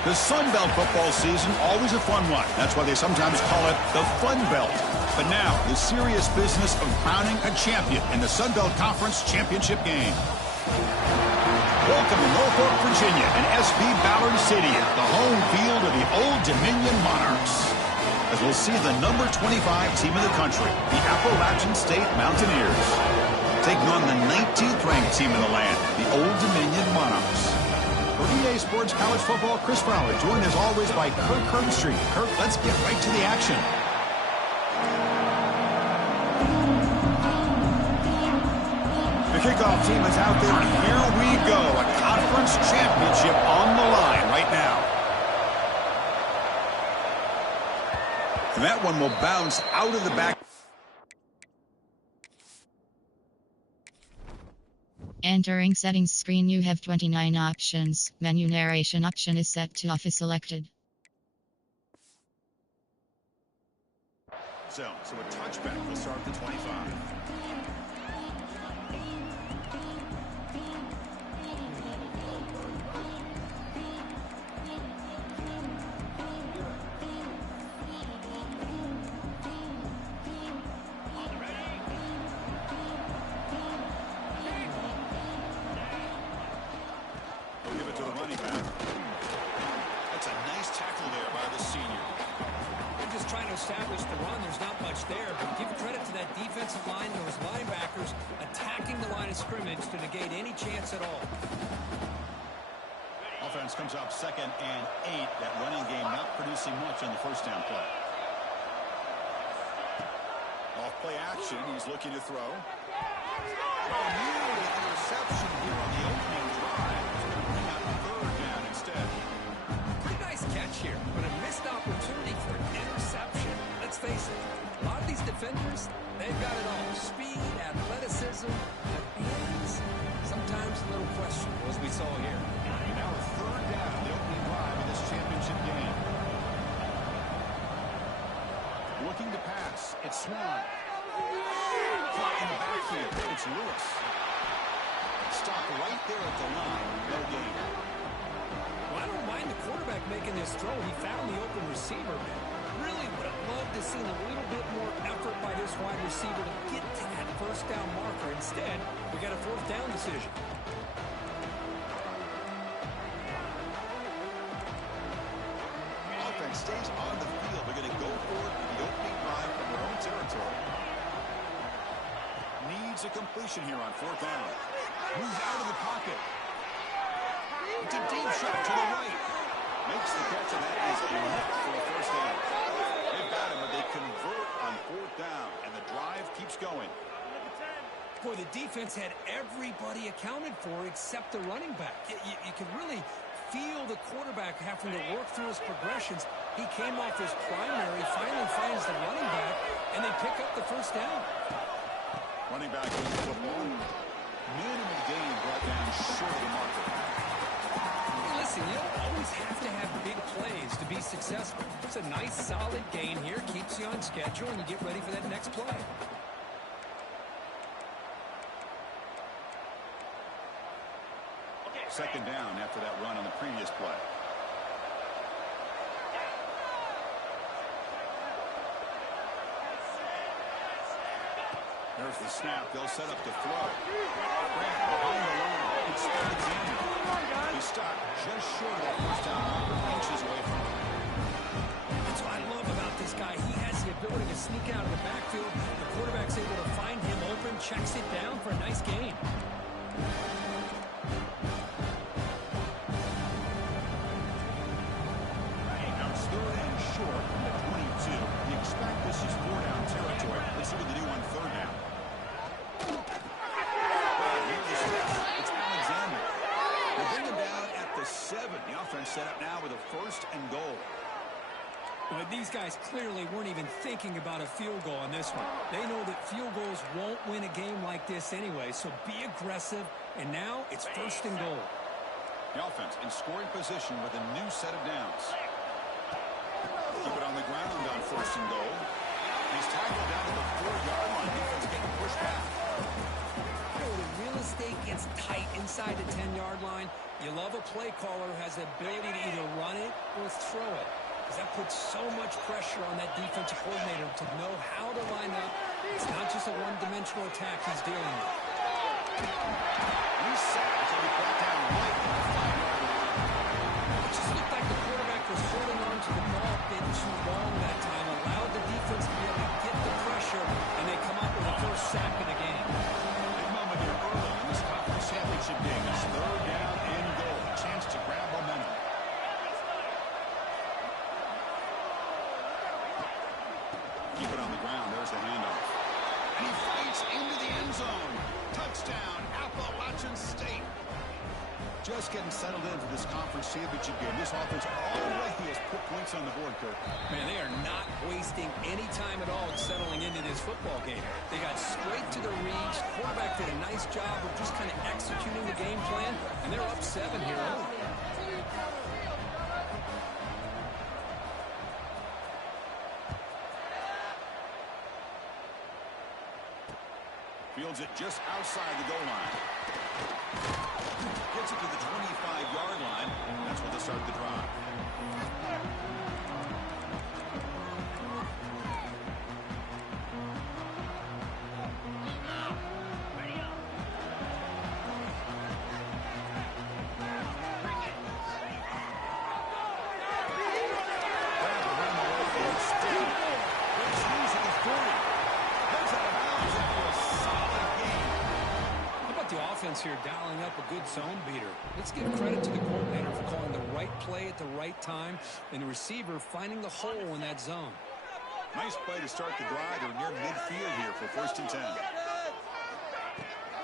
The Sun Belt football season, always a fun one. That's why they sometimes call it the Fun Belt. But now, the serious business of crowning a champion in the Sun Belt Conference Championship game. Welcome to Norfolk, Virginia, and SB Ballard Stadium, the home field of the Old Dominion Monarchs. As we'll see the number 25 team in the country, the Appalachian State Mountaineers, taking on the 19th ranked team in the land, the Old Dominion Monarchs. For EA Sports College Football, Chris Fowler, joined as always by Kirk Herbstreit. Kirk, let's get right to the action. The kickoff team is out there, and here we go. A conference championship on the line right now. And that one will bounce out of the back. Entering settings screen, you have 29 options. Menu narration option is set to off is selected. So a touchback will start the 25. Establish the run. There's not much there, but give credit to that defensive line, those linebackers attacking the line of scrimmage to negate any chance at all. Offense comes up 2nd and 8. That running game not producing much on the first down play. Off play action, he's looking to throw. Nearly interception here on the opening drive. He's going to bring out 3rd down instead. Pretty nice catch here, but a missed opportunity for an interception. Let's face it, a lot of these defenders, they've got it all. Speed, athleticism, and sometimes a little questionable, as we saw here. Now a 3rd down, the opening drive of this championship game. Looking to pass, it's Swan. Caught in the backfield, it's Lewis. Stop right there at the line, no gain. Well, I don't mind the quarterback making this throw. He found the open receiver. Really would have loved to see a little bit more effort by this wide receiver to get to that first down marker. Instead, we got a 4th down decision. Offense stays on the field. They're going to go for it in the opening drive from their own territory. Needs a completion here on 4th down. Moves out of the pocket. It's a deep shot to the right. Makes the catch, and that is a lift for a 1st down. They've got him, but they convert on 4th down, and the drive keeps going. Boy, the defense had everybody accounted for except the running back. You can really feel the quarterback having to work through his progressions. He came off his primary, finally finds the running back, and they pick up the 1st down. Running back with the football. Minimal gain brought down short of the marker. Listen, you don't always have to have big plays to be successful. It's a nice, solid gain here. Keeps you on schedule, and you get ready for that next play. Okay. 2nd down after that run on the previous play. There's the snap. They'll set up to throw. Grant behind the line. It's Alexander. He's stopped just short of that 1st down marker, inches away from him. That's what I love about this guy. He has the ability to sneak out of the backfield. The quarterback's able to find him open, checks it down for a nice gain. Now it's 3rd and short from the 22. You expect this is 4-down territory. Let's see what they do on 3rd down. It's Alexander. They bring him down at the 7. The offense set up now with a 1st and goal. But these guys clearly weren't even thinking about a field goal on this one. They know that field goals won't win a game like this anyway, so be aggressive, and now it's 1st and goal. The offense in scoring position with a new set of downs. Keep it on the ground on 1st and goal. He's tackled down to the 4-yard line. Defense getting pushed back. You know, when real estate gets tight inside the 10-yard line, You love a play caller who has the ability to either run it or throw it. Because that puts so much pressure on that defensive coordinator to know how to line up. It's not just a one-dimensional attack he's dealing with. He's sacked, so he brought down right on the 5-yard line. It just looked like the quarterback was holding on to the ball a bit too long that time, allowed the defense to be able to get the pressure, and they come up with the first sack of the game. Big moment here early in this conference championship game. It's 3rd down and goal. A chance to grab momentum. Keep it on the ground. There's the handoff. And he fights into the end zone. Touchdown, Appalachian State. Just getting settled in for this conference championship game. This offense already has put points on the board, Kirk. Man, they are not wasting any time at all settling into this football game. They got straight to the reads. Quarterback did a nice job of just kind of executing the game plan, and they're up 7 here early. Fields it just outside the goal line. Gets it to the 25-yard line. That's where they start the drive. Here dialing up a good zone beater. Let's give credit to the coordinator for calling the right play at the right time and the receiver finding the hole in that zone. Nice play to start the drive. They're near midfield here for 1st and 10.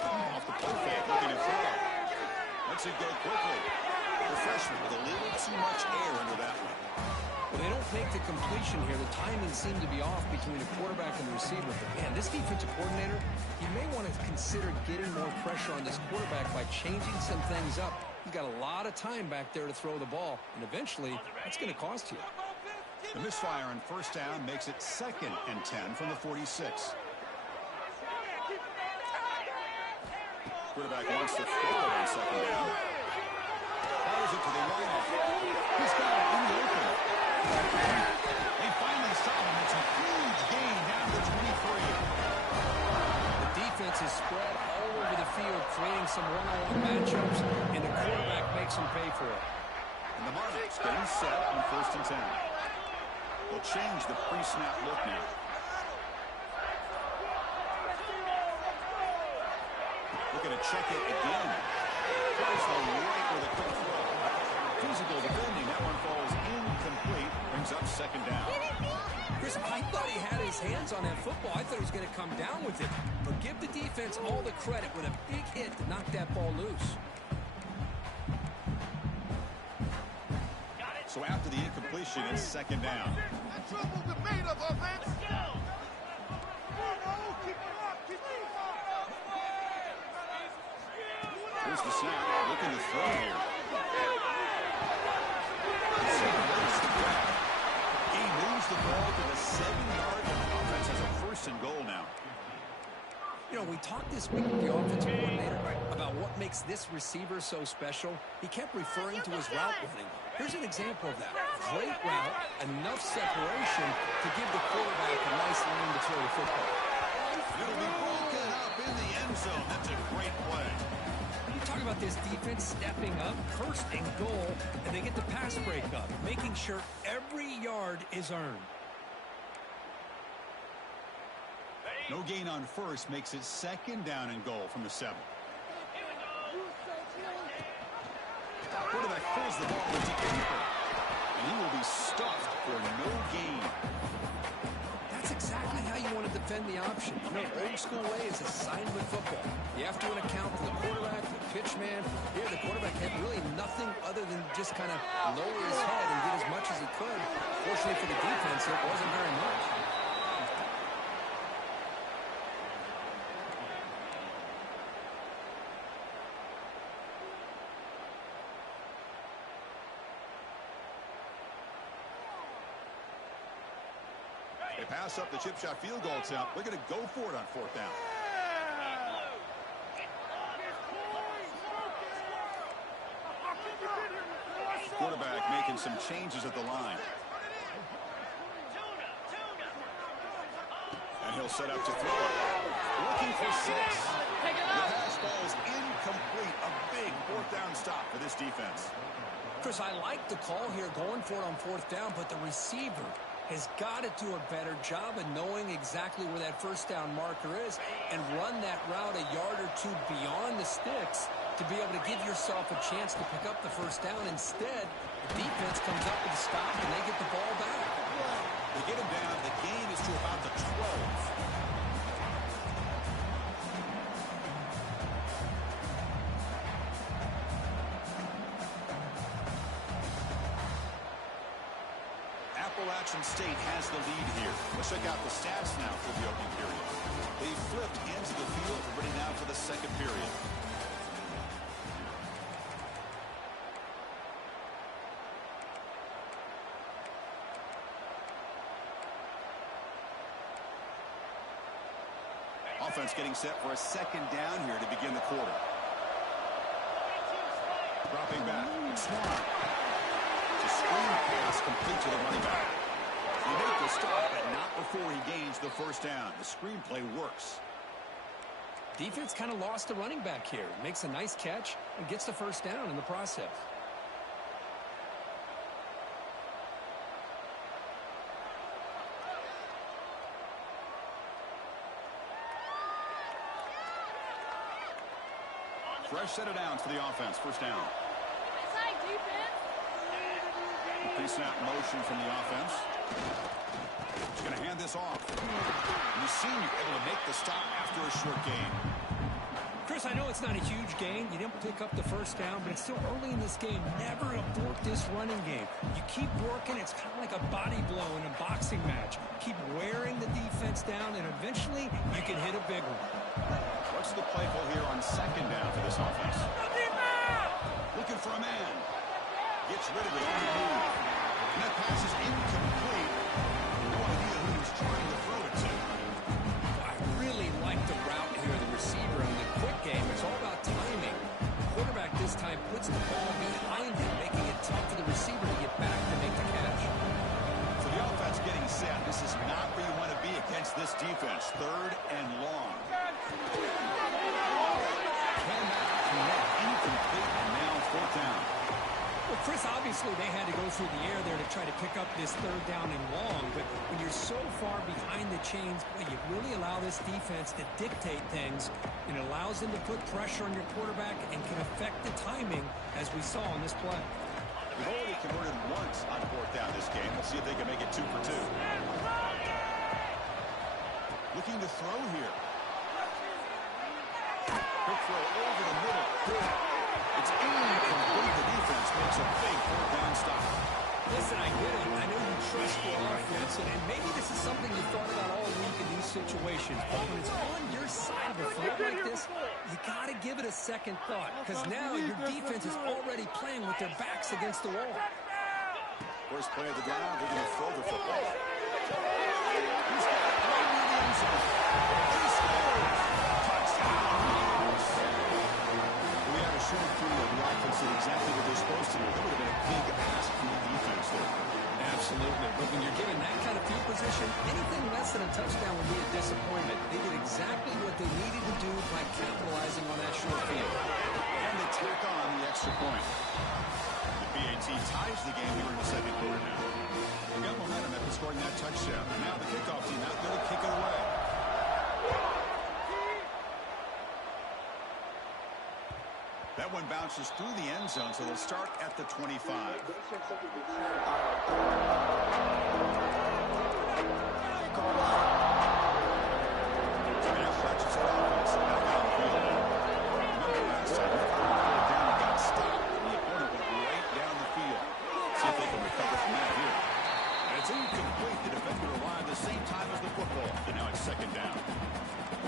Off the play fake, looking to throw. Lets it go quickly. The freshman with a little too much air under that one. Well, they don't make the completion here. The timing seemed to be off between the quarterback and the receiver. But, man, this defensive coordinator, he may want to consider getting more pressure on this quarterback by changing some things up. He's got a lot of time back there to throw the ball, and eventually that's going to cost you. The misfire on 1st down makes it 2nd and 10 from the 46. Quarterback wants to throw it on 2nd down. Fires it to the right. He's got it in the open. They finally stop him. It's a huge gain down to 23. The defense is spread all over the field, creating some one-on-one matchups, and the quarterback makes them pay for it. And the Monarchs getting set on 1st and 10. They'll change the pre-snap look now. Looking to check it again. Throws the right with a quick throw. Physical defending. That one falls incomplete. Brings up 2nd down. Chris, I thought he had his hands on that football. I thought he was going to come down with it. But give the defense all the credit with a big hit to knock that ball loose. So after the incompletion, it's 2nd down. Here's the snap. Looking to throw here. He moves the ball to the 7-yard line. Offense has a 1st and goal now. You know, we talked this week with the offensive coordinator about what makes this receiver so special. He kept referring to his route running. Here's an example of that. Great route, enough separation to give the quarterback a nice lane to throw the football. It'll be broken up in the end zone. That's a great play. You talk about this defense stepping up, 1st and goal, and they get the pass break up, making sure every yard is earned. No gain on 1st makes it 2nd down and goal from the 7. Quarterback pulls the ball into keeper, and he will be stuffed for no gain. That's exactly how you want to defend the option. You know, old school way is assignment football. You have to account for the quarterback, the pitch man. Here, the quarterback had really nothing other than just kind of lower his head and get as much as he could. Fortunately for the defense, it wasn't very much. They pass up the chip shot field goal attempt. They're going to go for it on 4th down. some changes at the line. And he'll set up to throw. Looking for 6. The pass ball is incomplete. A big 4th down stop for this defense. Chris, I like the call here going for it on 4th down, but the receiver has got to do a better job of knowing exactly where that 1st down marker is and run that route a yard or 2 beyond the sticks to be able to give yourself a chance to pick up the 1st down. Instead, the defense comes up with a stop and they get the ball back. They get him down. The gain is to about the 12. Appalachian State has the lead here. Let's check out the stats now for the opening period. They flipped into the field, ready now for the 2nd period. Offense getting set for a 2nd down here to begin the quarter. Dropping back. It's smart. Screen pass complete to the running back. He made the stop, but not before he gains the 1st down. The screenplay works. Defense kind of lost the running back here. Makes a nice catch and gets the 1st down in the process. Fresh set of downs for the offense. 1st down. Pre-snap motion from the offense. He's going to hand this off. And the senior able to make the stop after a short gain. Chris, I know it's not a huge gain. You didn't pick up the 1st down, but it's still early in this game. Never abort this running game. You keep working. It's kind of like a body blow in a boxing match. Keep wearing the defense down, and eventually you can hit a big one. What's the play call here on 2nd down for this offense? Looking for a man. Gets rid of it on the move. And that pass is incomplete. No idea who he's trying to throw it to. I really like the route here, the receiver. In the quick game, it's all about timing. The quarterback this time puts the ball behind him, making it tough for the receiver to get back to make the catch. So the offense getting set. This is not where you want to be against this defense. 3rd and long. Cannot connect. Incomplete. And now 4th down. Well, Chris, obviously they had to go through the air there to try to pick up this 3rd down and long, but when you're so far behind the chains, boy, you really allow this defense to dictate things, and it allows them to put pressure on your quarterback and can affect the timing, as we saw on this play. They've already converted once on 4th down this game. Let's see if they can make it 2 for 2. Looking to throw here. Quick throw over the middle. It's incomplete. The defense makes a big 4th down stop. Listen, I get it. I know you trust your offense, and maybe this is something you thought about all week in these situations, but when it's on your side of a throw like this, you got to give it a second thought, because now your defense is already playing with their backs against the wall. First play of the drive, they're going to throw the football. He's got it right near the end zone. He scores. Touchdown. We had a short through of the offense did exactly what they're supposed to do. That would have been a big ask from the defense there. Absolutely. But when you're given that kind of field position, anything less than a touchdown would be a disappointment. They did exactly what they needed to do by capitalizing on that short field. And they tack on the extra point. The BAT ties the game here in the 2nd quarter now. They got momentum after scoring that touchdown. And now the kickoff team out there to kick it away. That one bounces through the end zone, so they'll start at the 25.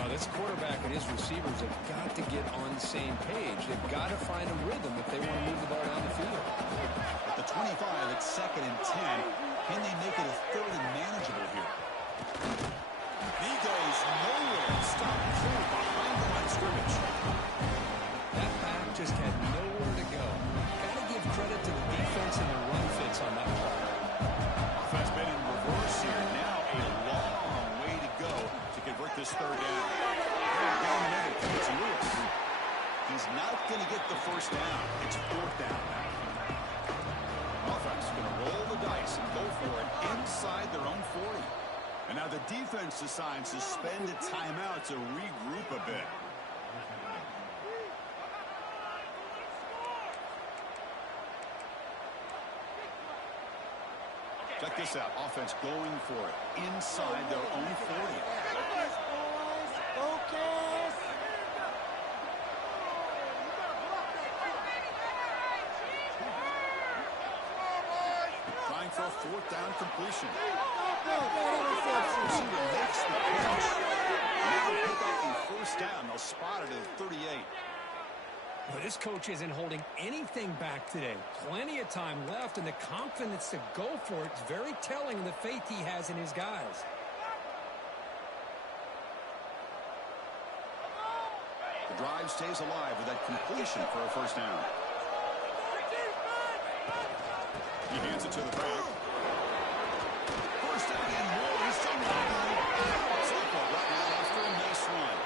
This quarterback and his receivers have got to get on the same page. They've got to find a rhythm if they want to move the ball down the field. At the 25, it's 2nd and 10. Can they make it a 3rd and manageable here? He goes nowhere. Stopped cold behind the line of scrimmage. That back just had nowhere to go. Got to give credit to the defense and the run fits offense on that play. Offense been in reverse here. Now a long way to go to convert this third down. It's Lewis. He's not going to get the first down. It's fourth down now. Offense going to roll the dice and go for it inside their own 40. And now the defense decides to spend a timeout to regroup a bit. Check this out. Offense going for it inside their own 40. Focus. Trying for a fourth down completion. Interception. Makes the catch. Now pick up the first down. They'll spot it at 38. Well, this coach isn't holding anything back today. Plenty of time left, and the confidence to go for it is very telling of the faith he has in his guys. The drive stays alive with that completion for a first down. He hands it to the back. First down and more. He's still right now after a nice run.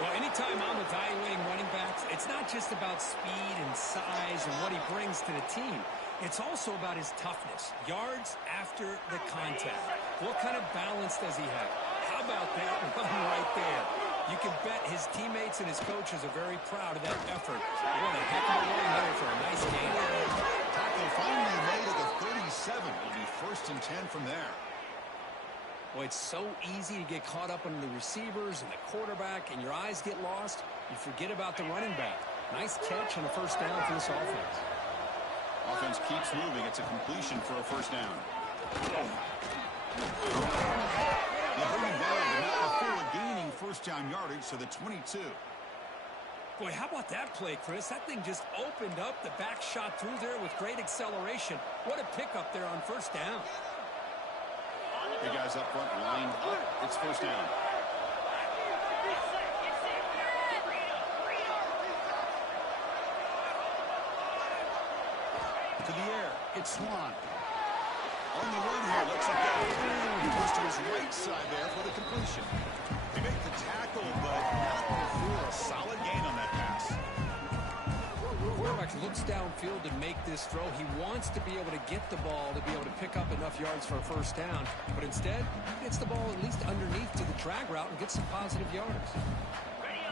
Well, anytime I'm evaluating running backs, it's not just about speed and size and what he brings to the team. It's also about his toughness. Yards after the contact. What kind of balance does he have? How about that run right there? You can bet his teammates and his coaches are very proud of that effort. What a heck of a run there for a nice gain. Tackle finally made at the 37. It'll be first and 10 from there. Well, it's so easy to get caught up on the receivers and the quarterback, and your eyes get lost. You forget about the running back. Nice catch and a first down for this offense. Offense keeps moving. It's a completion for a first down. They bring him down, but not before gaining first down yardage to the 22. Boy, how about that play, Chris? That thing just opened up. The back shot through there with great acceleration. What a pickup there on first down. The guys up front lined up. It's first down. To the air. It's Swan. On the run here. Lets it go. He goes to his right side there for the completion. They make the tackle, but not before a solid gain on that pass. Quarterback looks downfield to make this throw. He wants to be able to get the ball to be able to pick up enough yards for a first down. But instead, he gets the ball at least underneath to the drag route and gets some positive yards.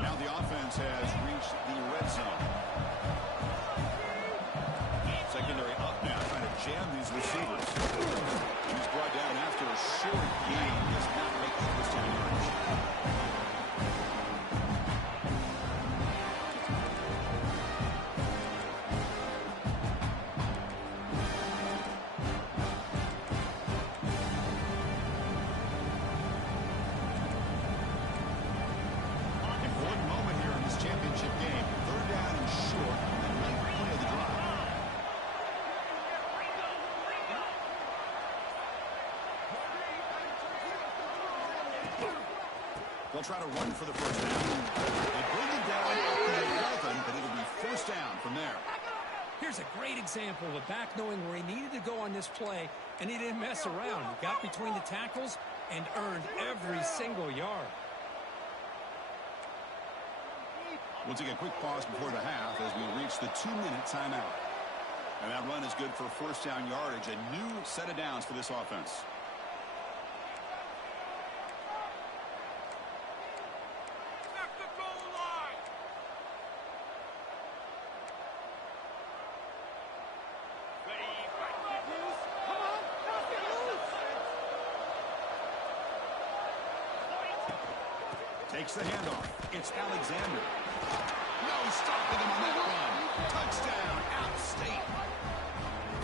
Now the offense has reached the red zone. Secondary up now, trying to jam these receivers. He's brought down after a short gain. Does not make the first down yardage. Important moment here in this championship game. Third down and short on the ninth play of the drive. They'll try to run for the first down. They bring it down at the 11, but it'll be first down from there. Here's a great example of a back knowing where he needed to go on this play, and he didn't mess around. He got between the tackles and earned every single yard. We'll take a quick pause before the half as we reach the 2-minute timeout. And that run is good for first down yardage, a new set of downs for this offense. Takes the handoff. It's Alexander. No stopping him on that run. Touchdown, out state.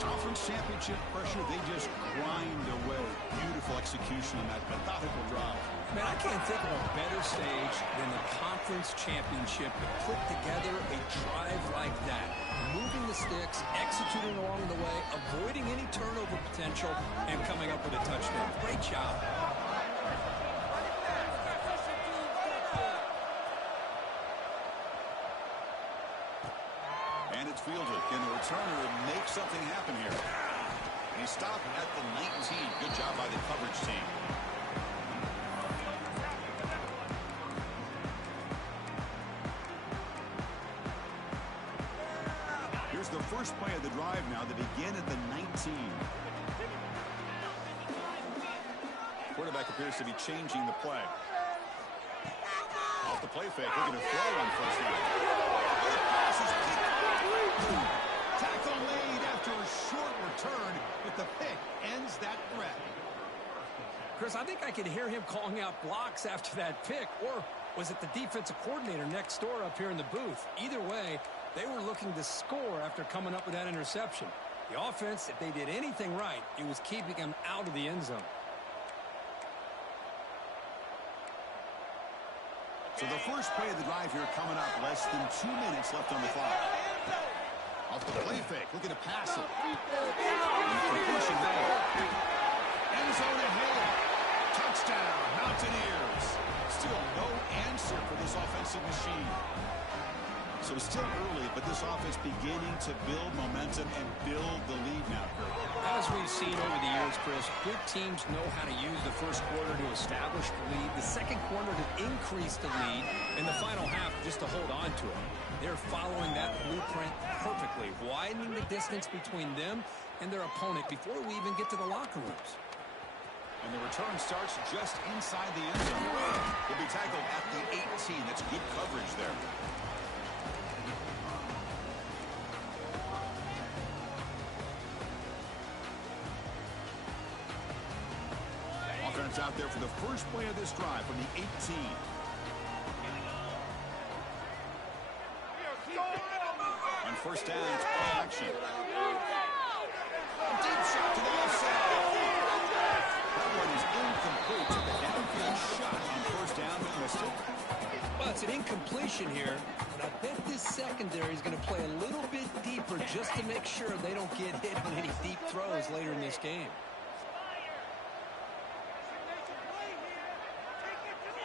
Conference championship pressure, they just grind away. Beautiful execution on that methodical drive. Man, I can't think of a better stage than the conference championship to put together a drive like that. Moving the sticks, executing along the way, avoiding any turnover potential, and coming up with a touchdown. Great job. And it's fielded. Can the returner make something happen here? And he stopped at the 19. Good job by the coverage team. Here's the first play of the drive now. They begin at the 19. Quarterback appears to be changing the play. Off the play fake, looking to throw on first down. Tackle made after a short return, but the pick ends that threat. Chris, I think I could hear him calling out blocks after that pick, or was it the defensive coordinator next door up here in the booth? Either way, they were looking to score after coming up with that interception. The offense, if they did anything right, it was keeping them out of the end zone. So the first play of the drive here coming up, less than 2 minutes left on the clock. Off the play fake, looking to pass it. Completion there. End zone ahead. Touchdown, Mountaineers. Still no answer for this offensive machine. So it's still early, but this offense beginning to build momentum and build the lead now, Kurt. As we've seen over the years, Chris, good teams know how to use the first quarter to establish the lead, the second quarter to increase the lead, and the final half just to hold on to it. They're following that blueprint perfectly, widening the distance between them and their opponent before we even get to the locker rooms. And the return starts just inside the end zone. He'll be tackled at the 18. That's good coverage there. Offense out there for the first play of this drive from the 18. On first down, it's play action. Deep shot to the left side. That one is incomplete. Took a downfield shot on first down, but missed it. Well, it's an incompletion here, but I bet this secondary is going to play a little bit deeper just to make sure they don't get hit on any deep throws later in this game.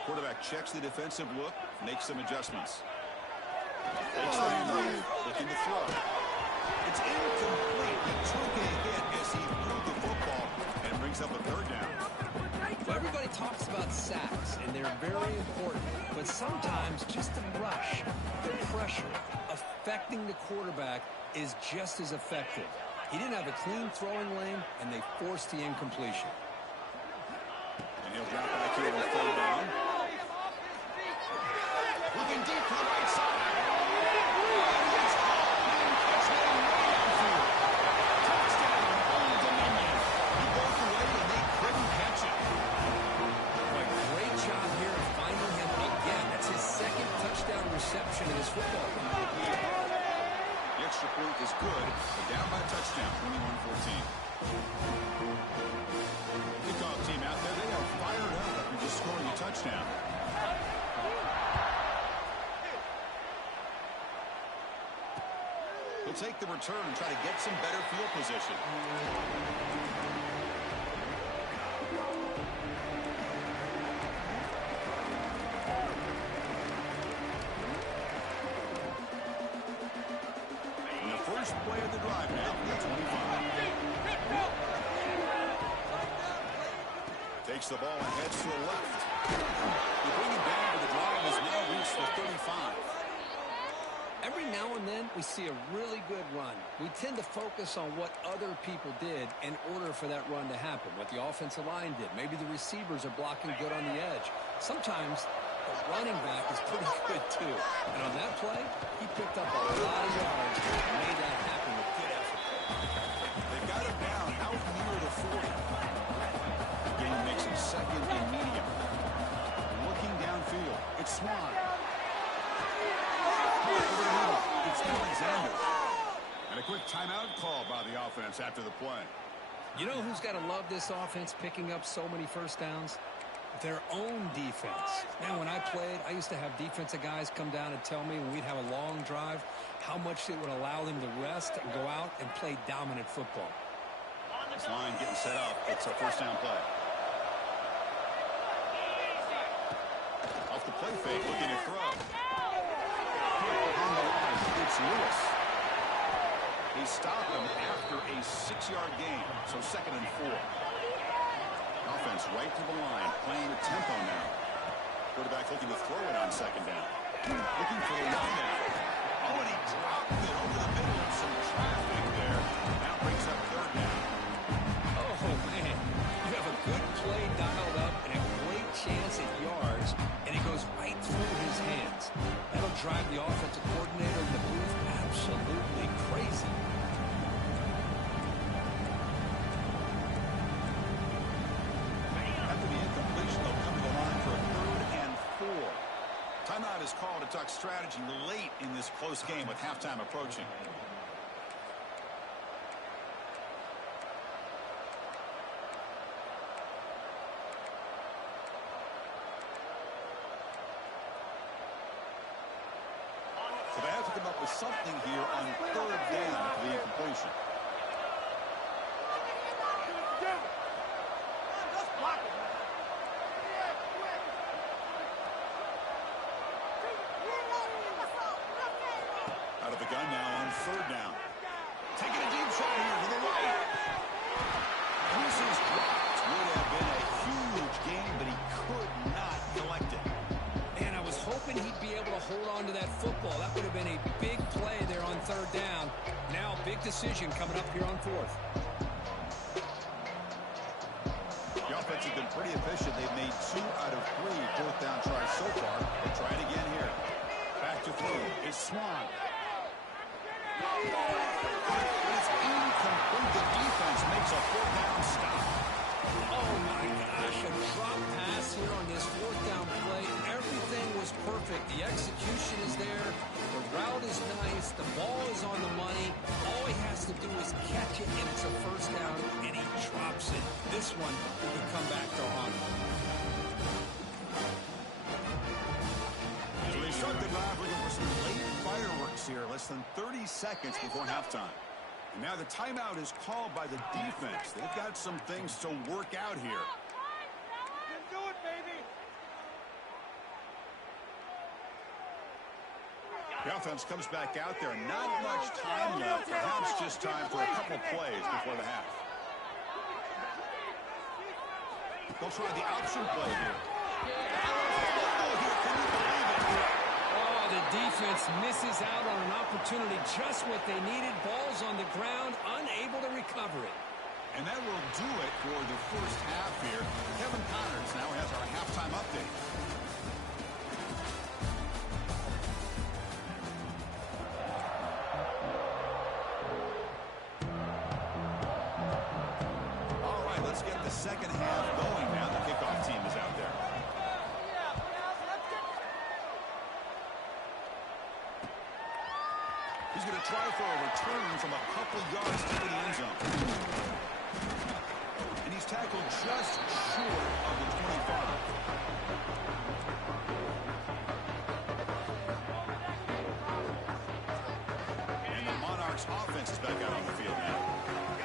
Quarterback checks the defensive look, makes some adjustments. Takes the hand, looking to throw. It's incomplete. The took a hit as he threw the football and brings up a third down. Well, everybody talks about sacks, and they're very important. But sometimes just the rush, the pressure, affecting the quarterback is just as effective. He didn't have a clean throwing lane, and they forced the incompletion. And he'll drop back here on third down. Looking deep to the right side. It's caught. It's heading way downfield. Touchdown, Old Dominion. He broke away and they couldn't catch it. But great job here of finding him again. That's his second touchdown reception in his football game. The extra point is good. They're down by a touchdown, 21-14. Kickoff team out there, they are fired up after just scoring a touchdown. He'll take the return and try to get some better field position. And the first play of the drive now, the 25. Takes the ball and heads to the left. The bringing down to the drive has now reached the 35. Every now and then, we see a really good run. We tend to focus on what other people did in order for that run to happen, what the offensive line did. Maybe the receivers are blocking good on the edge. Sometimes the running back is pretty good, too. And on that play, he picked up a lot of yards and made that happen with good effort. They've got him down out near the 40. The game makes it second and medium. Looking downfield, it's Swan. It's Alexander. And a quick timeout call by the offense after the play. You know who's got to love this offense picking up so many first downs? Their own defense. Man, when I played, I used to have defensive guys come down and tell me when we'd have a long drive how much it would allow them to rest and go out and play dominant football. This line getting set up. It's a first down play. Off the play fake, looking to throw. On the line, it's Lewis. He He stopped him after a 6-yard gain, so 2nd and 4. Offense right to the line, playing with tempo now. Quarterback looking to throw it on 2nd down. Looking for the one down. Oh, and he dropped it over the middle of some traffic there. Now brings up 3rd down. Oh, man. You have a good play dialed up and a great chance at yards, and it goes right through his hands. That'll drive the offensive coordinator in the booth absolutely crazy. After the incompletion, they'll come to the line for a 3rd and 4. Timeout is called to talk strategy late in this close game with halftime approaching. So they have to come up with something here on 3rd down for the incompletion. Out of the gun now on 3rd down. Taking a deep shot here to the right. This is dropped. Would have been a huge game, but he could not collect it. Man, I was hoping he'd be able to hold on to that football. That would have been a big play there on 3rd down. Now, big decision coming up here on 4th. The offense has been pretty efficient. They've made 2 out of 3 4th down tries so far. They'll try it again here. Back to throw is Swan. It's incomplete. The defense makes a 4th down stop. Oh, my gosh, a drop pass here on this 4th down play. Everything was perfect. The execution is there. The route is nice. The ball is on the money. All he has to do is catch it, and it's a 1st down, and he drops it. This one could come back to haunt him. So they start the drive looking for some late fireworks here. Less than 30 seconds before halftime. And now the timeout is called by the defense. They've got some things to work out here. You can do it, baby. The offense comes back out there. Not much time left. Perhaps just time for a couple plays before the half. They'll try the option play here. Oh, the defense misses out on an opportunity. Just what they needed. Ball's on the ground, unable to recover it. And that will do it for the first half here. Kevin Connors now has our halftime update. All right, let's get the second half going now. The kickoff team is out there. He's going to try for a return from a couple yards into the end zone. And he's tackled just short of the 25. And the Monarchs offense is back out on the field now.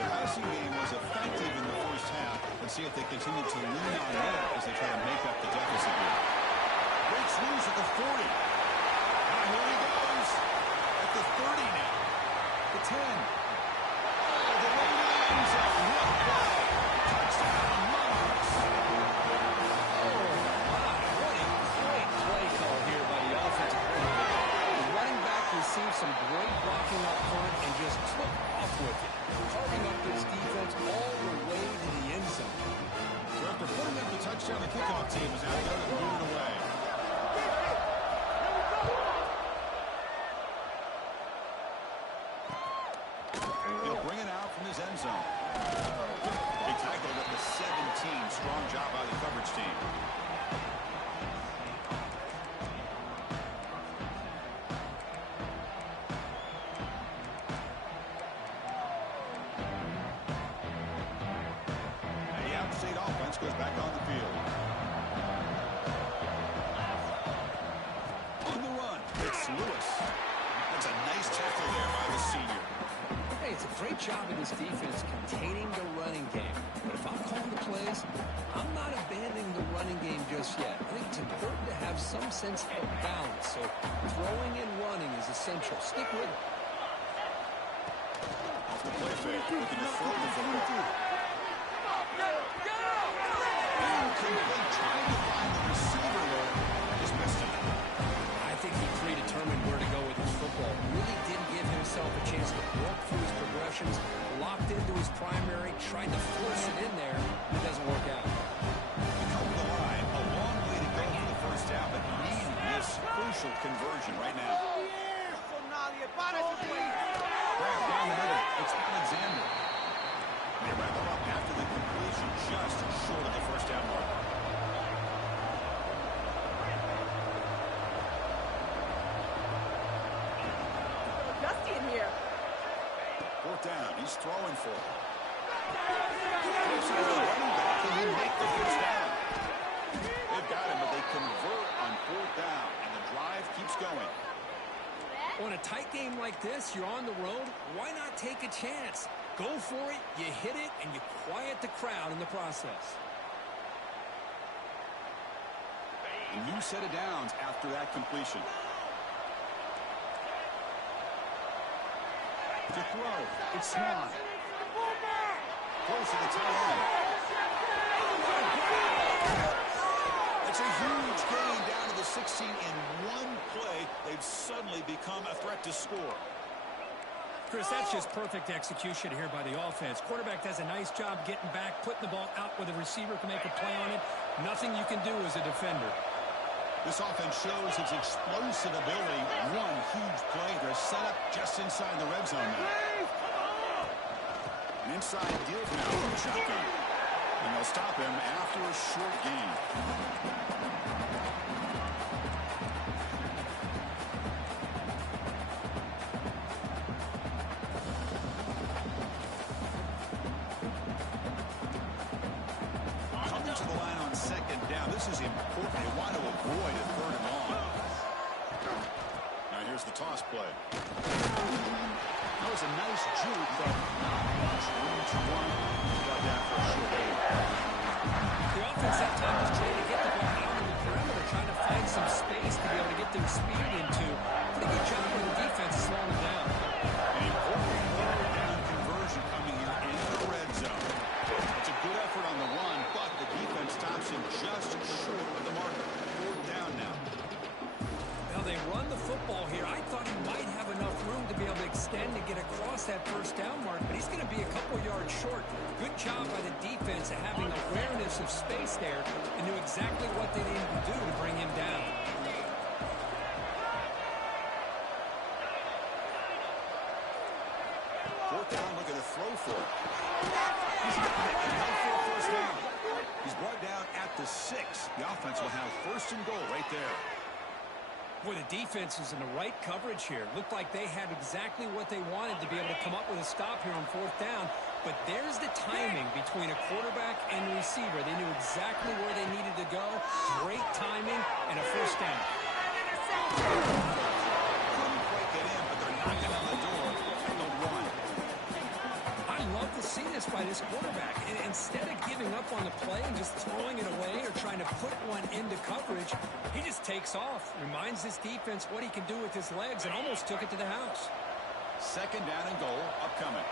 The passing game was effective in the first half. Let's see if they continue to lean on that as they try to make up the deficit here. Breaks loose at the 40. Now here he goes. At the 30 now. The 10. Oh, the way to the end zone. What play? Touchdown, Monarchs. Oh, my. What a great play call here by the offensive coordinator. The running back received some great blocking up front and just took off with it, carving up this defense all the way to the end zone. So after putting up the touchdown, the kickoff team is out there to boot it away. He'll bring it out from his end zone. Big tackle at the 17. Strong job by the coverage team. The out-of-state offense goes back on the field. On the run, it's Lewis. That's a nice tackle there by the senior. Hey, it's a great job of this defense containing the running game. But if I'm calling the plays, I'm not abandoning the running game just yet. I think it's important to have some sense of balance. So throwing and running is essential. Stick with it. play fake, looking to throw the football. Incomplete, trying to find the receiver there. Just missed him. I think he predetermined where to go with his football. Really didn't give himself a chance to walk through his progressions, locked into his primary, tried to force it in there, and it doesn't work out. Over the line, a long way to go for the first down, but needing this crucial conversion right now. Grab down the middle. It's Alexander. They wrap him up after the completion, just short of the first down mark. Dusty in here. Fourth down. He's throwing for it. Can he make the first down? They've got him, but they convert on fourth down, and the drive keeps going. On a tight game like this, you're on the road, why not take a chance? Go for it, you hit it, and you quiet the crowd in the process. A new set of downs after that completion. To throw, it's Swan. Close to the tight end. It's a huge gain down to the 16 in one play. They've suddenly become a threat to score. Chris, that's just perfect execution here by the offense. Quarterback does a nice job getting back, putting the ball out where the receiver can make a play on it. Nothing you can do as a defender. This offense shows its explosive ability. One huge play. They're set up just inside the red zone now. An inside deal now from the shotgun. And they'll stop him after a short gain. Coming to the line on second down. This is important. They want to avoid a third and long. Now here's the toss play. That was a nice juke, but not much room to run. Brought down for a short gain. The offense that time was trying to get the ball out on the perimeter, trying to find some space to be able to get their speed into. Pretty good job by the defense slowing it down. An important third down conversion coming here in the red zone. It's a good effort on the run, but the defense stops him just short of the marker. Fourth down now. Now they run the football here. I thought he might have enough room to be able to extend and get across that first down mark, but he's going to be a couple yards short. Good job by the defense of having awareness of space there and knew exactly what they needed to do to bring him down. Fourth down, looking to throw for it. He's got it. And held for a first down. He's brought down at the 6. The offense will have first and goal right there. Boy, the defense is in the right coverage here. Looked like they had exactly what they wanted to be able to come up with a stop here on fourth down. But there's the timing between a quarterback and the receiver. They knew exactly where they needed to go. Great timing and a first down. Couldn't quite get in, but they're knocking on the door. And the 1. I love to see this by this quarterback. And instead of giving up on the play and just throwing it away or trying to put one into coverage, he just takes off, reminds his defense what he can do with his legs, and almost took it to the house. Second down and goal upcoming.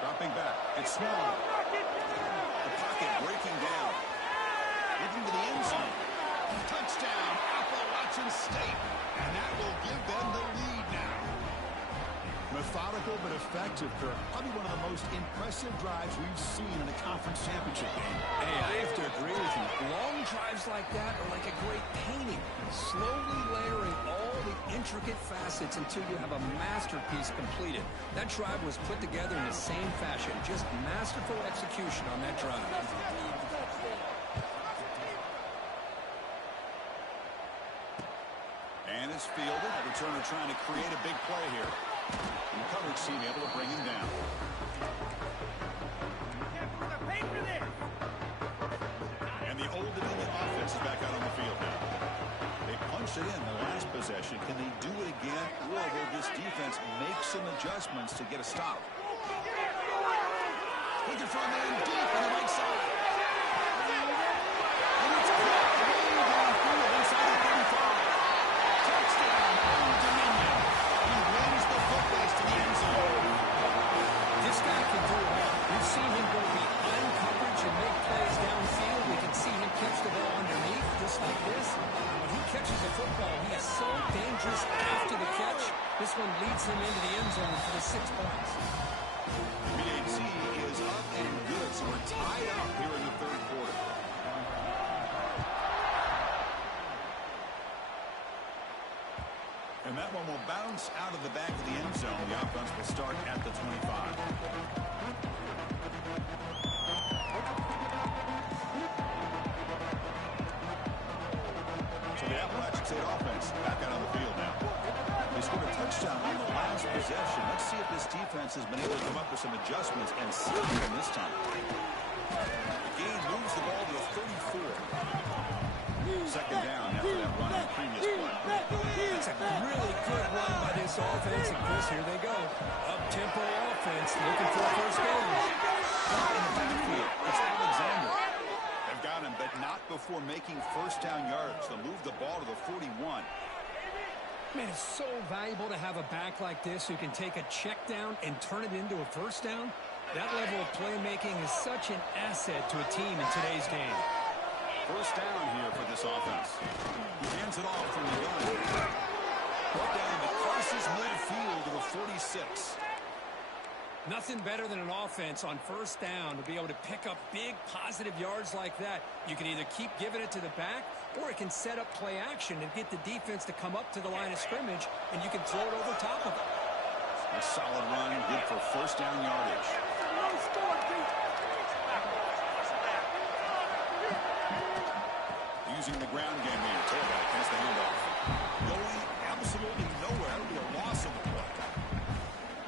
Dropping back. It's Small. The pocket breaking down. Looking to the end zone. Touchdown, Appalachian State. And that will give them the lead now. Methodical but effective, Kirk. Probably one of the most impressive drives we've seen in a conference championship game. Hey, I have to agree with you. Long drives like that are like a great painting. Slowly layering all the intricate facets until you have a masterpiece completed. That drive was put together in the same fashion. Just masterful execution on that drive. And it's fielded. The returner trying to create a big play here. And the coverage team able to bring him down. And the Old Dominion offense is back out on the field now. They punched it in the last possession. Can they do it again? Or will this defense make some adjustments to get a stop? Looking for a man deep on the right side. This one leads him into the end zone for the 6 points. BAT is up and good, so we're tied up here in the third quarter. And that one will bounce out of the back of the end zone. The offense will start at the 25. So the Appalachian State offense back out on the field now. They scored a touchdown on the last possession. Let's see if this defense has been able to come up with some adjustments and seal them this time. The game moves the ball to the 34. Second down after that run on the previous play. It's a really good run by this offense, and Chris, here they go. Up-tempo offense, looking for a first down. In the backfield, it's Alexander. They've got him, but not before making first down yards. They'll move the ball to the 41. Man, it's so valuable to have a back like this who can take a check down and turn it into a first down. That level of playmaking is such an asset to a team in today's game. First down here for this offense. He hands it off from the gun. Brought down to crosses midfield to the 46. Nothing better than an offense on first down to be able to pick up big positive yards like that. You can either keep giving it to the back, or it can set up play action and get the defense to come up to the line of scrimmage, and you can throw it over top of it. A solid run, good for first down yardage. Using the ground game here. Tailback has the handoff. Going absolutely nowhere. That would be a loss of the play.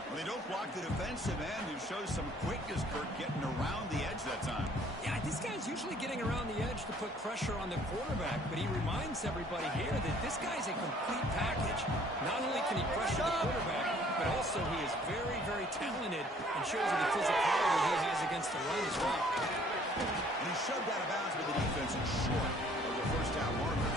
Well, they don't block the defensive end, who shows some quickness, Kurt, getting around the edge that time. Yeah, this guy's usually getting around the edge to put pressure on the quarterback, but he reminds everybody here that this guy's a complete package. Not only can he pressure the quarterback, but also he is very, very talented and shows you the physicality he has against the run as well. And he shoved out of bounds with the defense and short of the first down marker.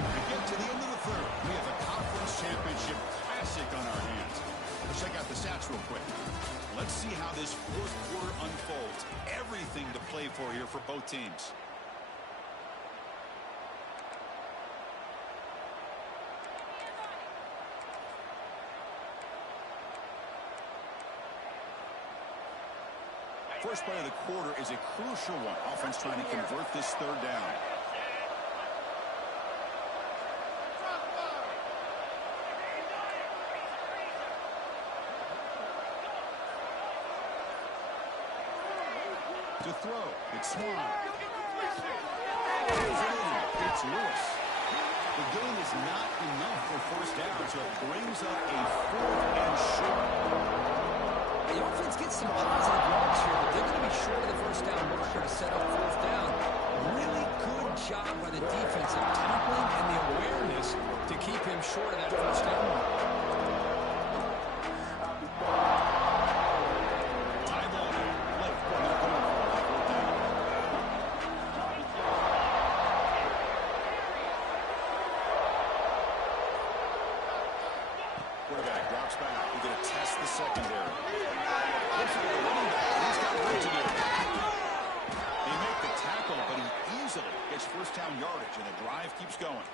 We get to the end of the third. We have a conference championship classic on our hands. Let's check out the stats real quick. Let's see how this fourth quarter unfolds. Everything to play for here for both teams. First play of the quarter is a crucial one. Offense trying to convert this third down. To throw, it's Swan. It's Lewis. The gain is not enough for first down, so it brings up a 4th and short. The offense gets some positive yards here, but they're going to be short of the first down marker to set up fourth down. Really good job by the defensive tackling and the awareness to keep him short of that first down marker. Tie ball here. Left corner coming for fourth down. Quarterback drops back. We're going to test the secondary. Looks like the running back. He's got work to do. They make the tackle, but he easily gets first down yardage, and the drive keeps going.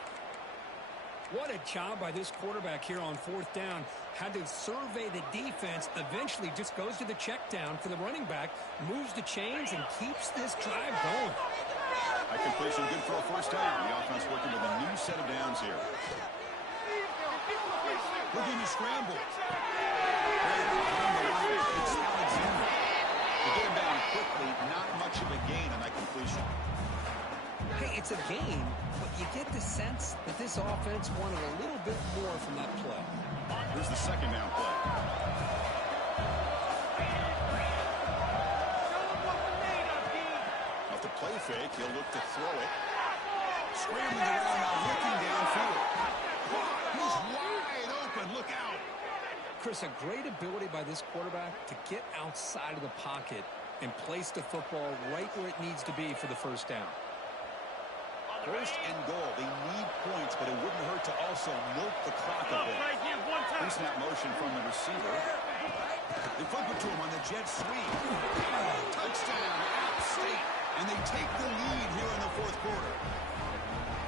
What a job by this quarterback here on fourth down. Had to survey the defense, eventually just goes to the check down for the running back, moves the chains, and keeps this drive going. High completion, good for a first down. The offense working with a new set of downs here. Looking to scramble. It's Alexander. They get him down quickly, not much of a gain on that completion. Hey, it's a gain, but you get the sense that this offense wanted a little bit more from that play. Here's the second down play. Off the play fake, he'll look to throw it. Scrambling around now, looking downfield. He's wide open, look out. Chris, a great ability by this quarterback to get outside of the pocket and place the football right where it needs to be for the first down. First and goal. They need points, but it wouldn't hurt to also milk the clock a bit. Pre-snap motion from the receiver. They flip it to him on the jet sweep. Touchdown, App State. And they take the lead here in the fourth quarter.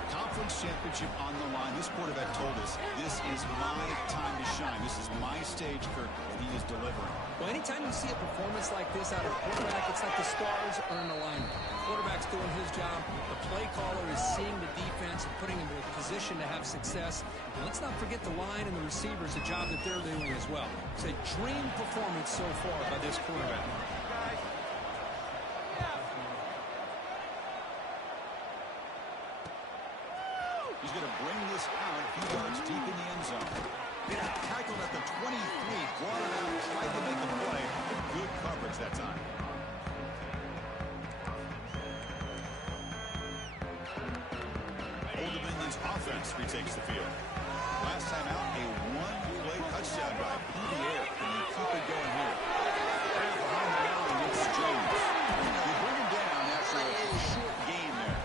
Conference championship on the line. This quarterback told us, this is my time to shine. This is my stage, Kirk, and he is delivering. Well, anytime you see a performance like this out of a quarterback, it's like the stars are in alignment. The quarterback's doing his job. The play caller is seeing the defense and putting him in a position to have success. And let's not forget the line and the receivers, the job that they're doing as well. It's a dream performance so far by this quarterback. He's going to bring this out a few yards deep in the end zone. Tackled at the 23, brought it out, tried to make a play. Good coverage that time. Old Dominion's offense retakes the field. Last time out, a one-play touchdown drive through the air. Can you keep it going here? Right behind the line, it's Jones. You bring him down after a short game there.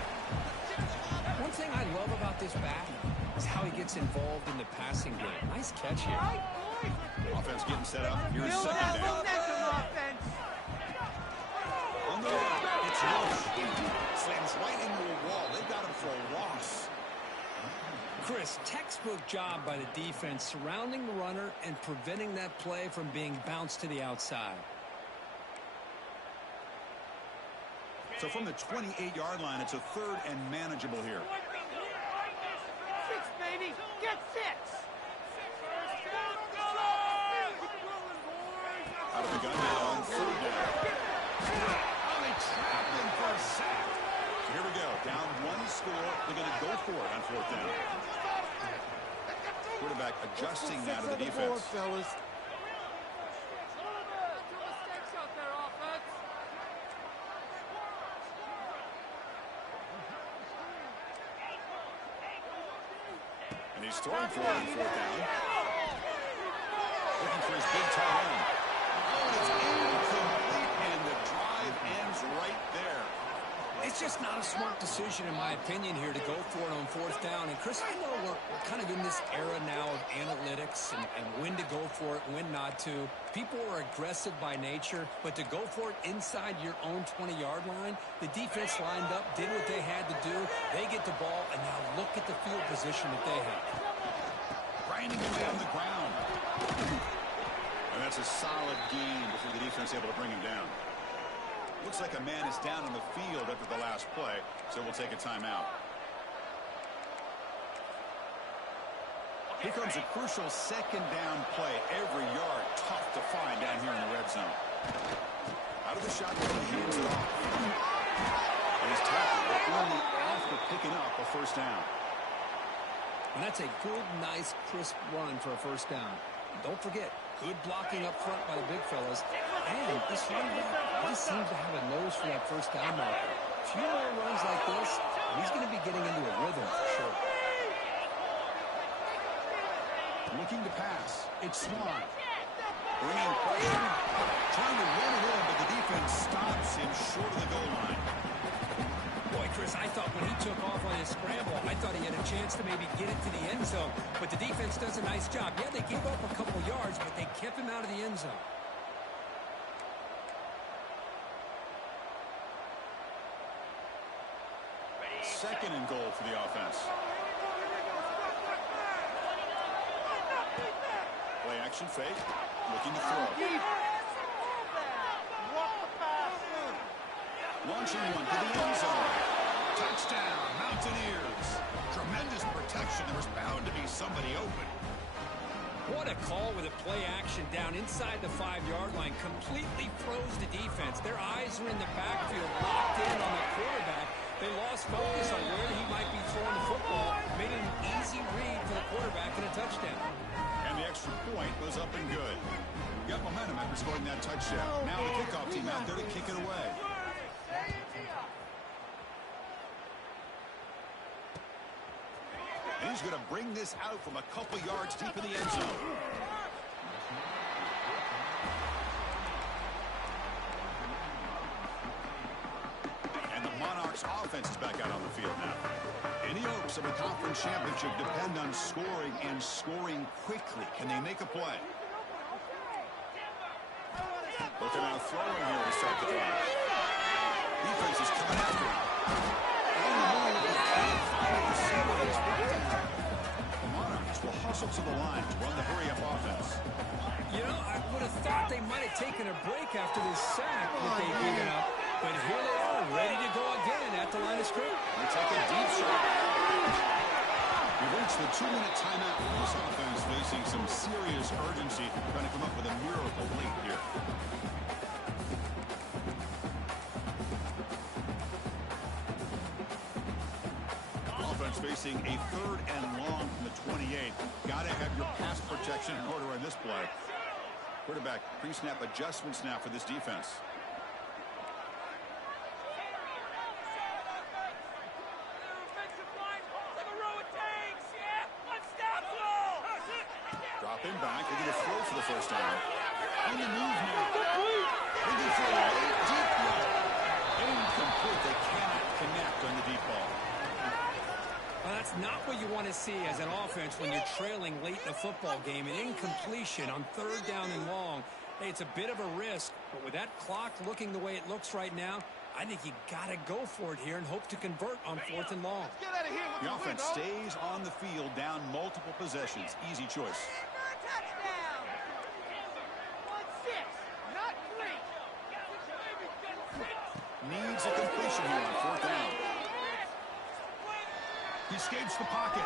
One thing I love about this back is how he gets involved in the passing game. Nice catch here. Offense getting set up. Here's second down. On the run, it's Rush. Slams right into a wall. They got him for a loss. Chris, textbook job by the defense surrounding the runner and preventing that play from being bounced to the outside. So from the 28-yard line, it's a third and manageable here. 6, baby! Get 6! Out of the gun now on third down. Oh, they trapped him for a sack. So here we go. Down one score. They're going to go for it on fourth down. Quarterback adjusting now to the defense. Fellas. And he's throwing for it on fourth down. Looking for his big tight end. Oh, and it's incomplete, and the drive ends right there. It's just not a smart decision, in my opinion, here to go for it on fourth down. And, Chris, I know we're kind of in this era now of analytics and when to go for it, when not to. People are aggressive by nature, but to go for it inside your own 20-yard line, the defense lined up, did what they had to do. They get the ball, and now look at the field position that they have. Grinding away on the ground. And that's a solid gain before the defense able to bring him down. Looks like a man is down on the field after the last play, so we'll take a timeout. Here comes a crucial second down play. Every yard tough to find down here in the red zone. Out of the shotgun, he hands it off. And he's tackled, but only after picking up a first down. And that's a good, nice, crisp run for a first down. Don't forget, good blocking up front by the big fellas. And this running back really seems to have a nose for that first down marker. A few more runs like this, he's going to be getting into a rhythm for sure. Looking to pass. It's Swan. Bringing pressure. Trying to run it in, but the defense stops him short of the goal line. Boy, Chris, I thought when he took off on his scramble, I thought he had a chance to maybe get it to the end zone. But the defense does a nice job. Yeah, they gave up a couple yards, but they kept him out of the end zone. Second and goal for the offense. Play action fake. Looking to throw. Launching one to the end zone. Touchdown, Mountaineers. Tremendous protection. There was bound to be somebody open. What a call with a play action down inside the 5-yard line. Completely froze the defense. Their eyes were in the backfield, locked in on the quarterback. They lost focus on where he might be throwing the football. Made it an easy read for the quarterback and a touchdown. And the extra point was up and good. Got momentum after scoring that touchdown. Now the kickoff team out there to kick it away. And he's going to bring this out from a couple yards deep in the end zone. And the Monarchs offense is back out on the field now. Any hopes of a conference championship depend on scoring and scoring quickly. Can they make a play? But they're now throwing here to start the drive. Defense is coming after him. On the move, they can't find the receiver. He's blocked. The Monarchs will hustle to the line to run the hurry-up offense. You know, I would have thought they might have taken a break after this sack that they've given up. But here they are, ready to go again at the line of scrimmage. They take a deep shot. We've reached the 2-minute timeout. This offense facing some serious urgency, trying to come up with a miracle late here. Offense facing a 3rd and long from the 28. Got to have your pass protection in order on this play. Quarterback pre-snap adjustments now for this defense. Dropping back, they're going to throw for the first down. On the move now. Looking for a late deep ball. Incomplete. They cannot connect on the deep ball. Well, that's not what you want to see as an offense when you're trailing late in a football game. An incompletion on 3rd down and long. Hey, it's a bit of a risk, but with that clock looking the way it looks right now, I think you got to go for it here and hope to convert on 4th and long. The offense stays on the field, down multiple possessions. Easy choice. Touchdown! 1-6, not 3. Needs a completion here on 4th down. He escapes the pocket.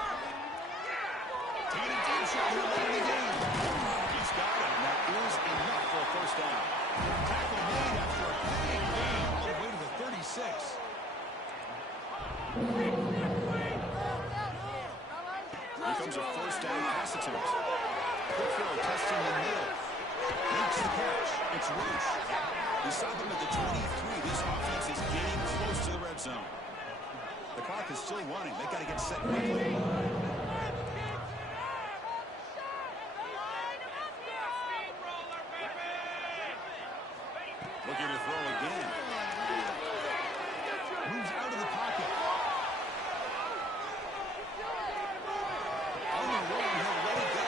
Taking a deep shot here late in the game. He's got it, and that is enough for a first down. Tackle made after a big gain all the way to the 36. Here comes a first down pass attempt. Quick throw, testing the middle. Makes the catch. It's Roche. We saw them at the 23. This offense is getting close to the red zone. The clock is still running. They got to get set quickly. Looking to throw again. Moves out of the pocket. On the run, he'll let it go.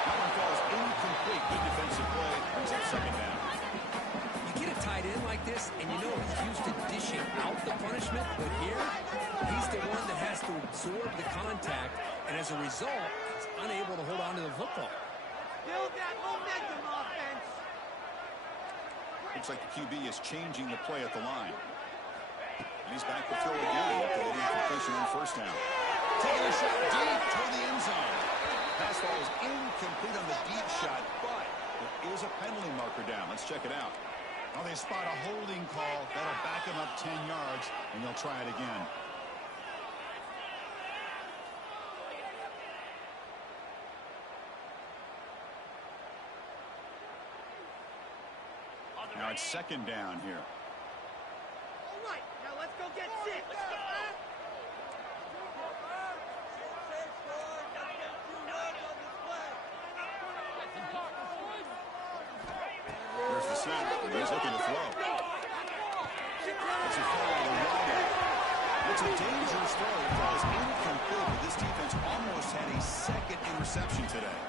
That one falls incomplete. Good defensive play. Brings up 2nd down. You get a tight end like this, and you know he's used to dishing out the punishment, but here, he's the one that has to absorb the contact, and as a result, he's unable to hold on to the football. Build that momentum, offense. Looks like the QB is changing the play at the line. And he's back to throw again after the incompletion on 1st down. Taking a shot deep toward the end zone. Pass ball is incomplete on the deep shot, but there is a penalty marker down. Let's check it out. Well, they spot a holding call. That'll back him up 10 yards, and they'll try it again. Now it's 2nd down here. All right, now let's go get 6. There's the snap. He's looking to throw. It's a throw on the right. It's a dangerous throw. It falls incomplete, but this defense almost had a 2nd interception today.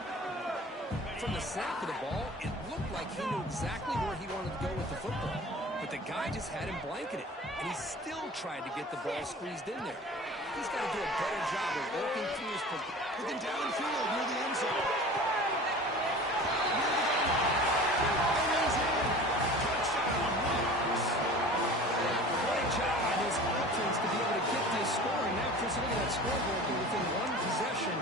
From the snap of the ball, it looked like he knew exactly where he wanted to go with the football. But the guy just had him blanketed, and he still tried to get the ball squeezed in there. He's got to do a better job of working through his looking downfield near the end zone. To be able to get this score, and now Chris, look at that scoreboard within 1 possession.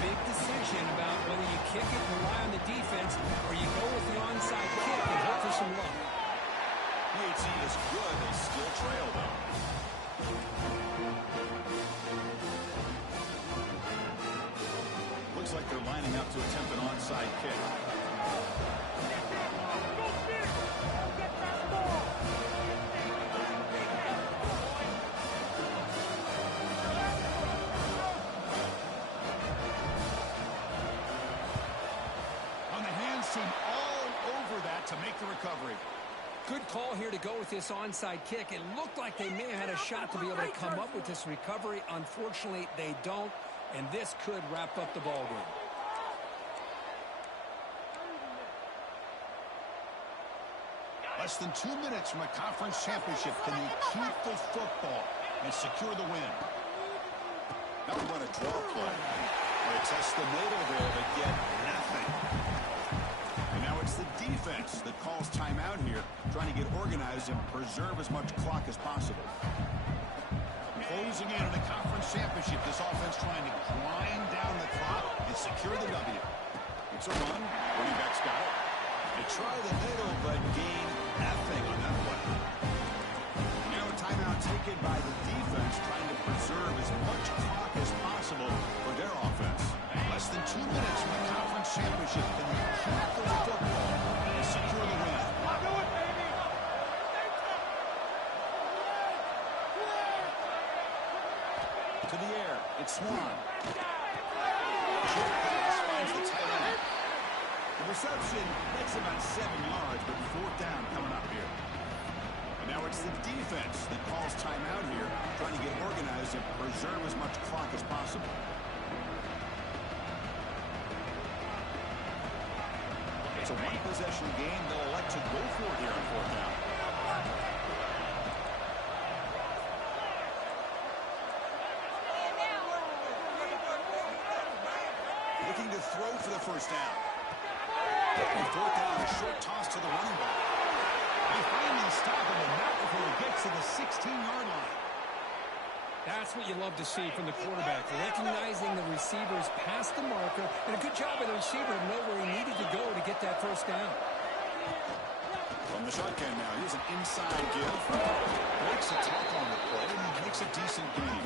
Big decision about whether you kick it and rely on the defense, or you go with the onside kick and hope for some luck. PHC is good. They still trail, though. Looks like they're lining up to attempt an onside kick. Team all over that to make the recovery. Good call here to go with this onside kick. It looked like they may have had a shot to be able to come up with this recovery. Unfortunately, they don't, and this could wrap up the ball game. Less than 2 minutes from a conference championship. Can they keep the football and secure the win? Now we want a draw play. They test the middle there, but get nothing. And now it's the defense that calls timeout here, trying to get organized and preserve as much clock as possible. Closing in on the conference championship, this offense trying to grind down the clock and secure the W. It's a run. Running back's got it. They try the middle, but gain nothing on that play. Now a timeout taken by the defense, trying to preserve as much clock as possible for their offense. Less than 2 minutes from the conference championship, and they keep the football and secure the win. To the air, it's Swan. Short pass finds the tight end. The reception makes about 7 yards, but 4th down coming up here. And now it's the defense that calls timeout here, trying to get organized and preserve as much clock as possible. It's a one-possession game. They'll elect to go for it here on 4th down. Looking to throw for the first down. And 4th down, a short toss to the running back. They finally stop him, and not before he gets to the 16-yard line. That's what you love to see from the quarterback, recognizing the receivers past the marker, and a good job by the receiver to know where he needed to go to get that first down. From the shotgun now, here's an inside give. Breaks a tackle on the play, and he makes a decent gain.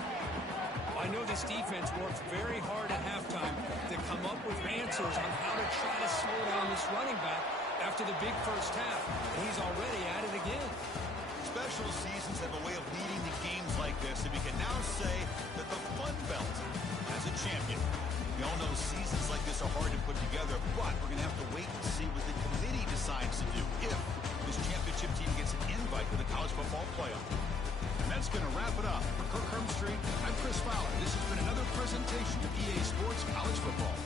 I know this defense worked very hard at halftime to come up with answers on how to try to slow down this running back after the big first half. And he's already at it again. Special seasons have a way of leading to games like this, and we can now say that the Fun Belt has a champion. We all know seasons like this are hard to put together, but we're going to have to wait and see what the committee decides to do if this championship team gets an invite to the college football playoff. And that's going to wrap it up. For Kirk Hermstreet, I'm Chris Fowler. This has been another presentation of EA Sports College Football.